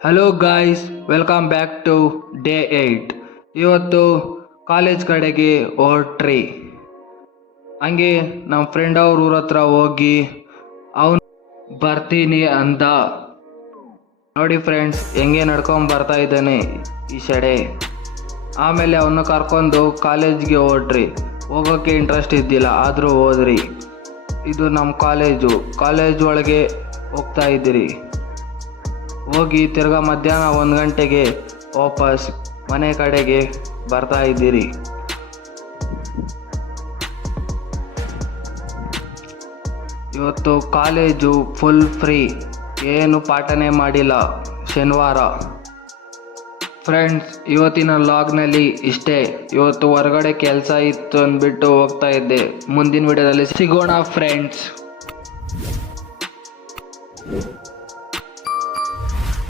Hello guys, welcome back to day 8. ಇವತ್ತು college ಕಡೆಗೆ ಹೊರಟ್ರಿ. ಹಂಗೆ ನಮ್ಮ ಫ್ರೆಂಡ್ ಅವ್ರ ಊರ ಹತ್ರ ಹೋಗಿ ಅವನು ಬರ್ತೀನಿ ಅಂದ. ನೋಡಿ ಫ್ರೆಂಡ್ಸ್, ಹೆಂಗೆ ನಡ್ಕೊಂಡು ಬರ್ತಾ ಇದ್ದಾನೆ ಈ ಸಡೆ. ಆಮೇಲೆ ಅವನ್ನ ಕರ್ಕೊಂಡು ಕಾಲೇಜ್ಗೆ ಹೊರಟ್ರಿ. ಹೋಗೋಕ್ಕೆ ಇಂಟ್ರೆಸ್ಟ್ ಇದ್ದಿಲ್ಲ, ಆದರೂ ಹೋದ್ರಿ. ಇದು ನಮ್ಮ ಕಾಲೇಜ್ ಒಳಗೆ ಹೋಗ್ತಾ ಇದ್ದೀರಿ. ಹೋಗಿ ತಿರ್ಗಾ ಮಧ್ಯಾಹ್ನ 1 ಗಂಟೆಗೆ ವಾಪಸ್ ಮನೆ ಕಡೆಗೆ ಬರ್ತಾ ಇದ್ದೀರಿ. ಇವತ್ತು ಕಾಲೇಜು ಫುಲ್ ಫ್ರೀ, ಏನು ಪಾಠನೇ ಮಾಡಿಲ್ಲ, ಶನಿವಾರ. ಫ್ರೆಂಡ್ಸ್, ಇವತ್ತಿನ ಲಾಗ್ನಲ್ಲಿ ಇಷ್ಟೇ. ಇವತ್ತು ಹೊರಗಡೆ ಕೆಲಸ ಇತ್ತು ಅಂದ್ಬಿಟ್ಟು ಹೋಗ್ತಾ ಇದ್ದೆ. ಮುಂದಿನ ವಿಡಿಯೋದಲ್ಲಿ ಸಿಗೋಣ ಫ್ರೆಂಡ್ಸ್.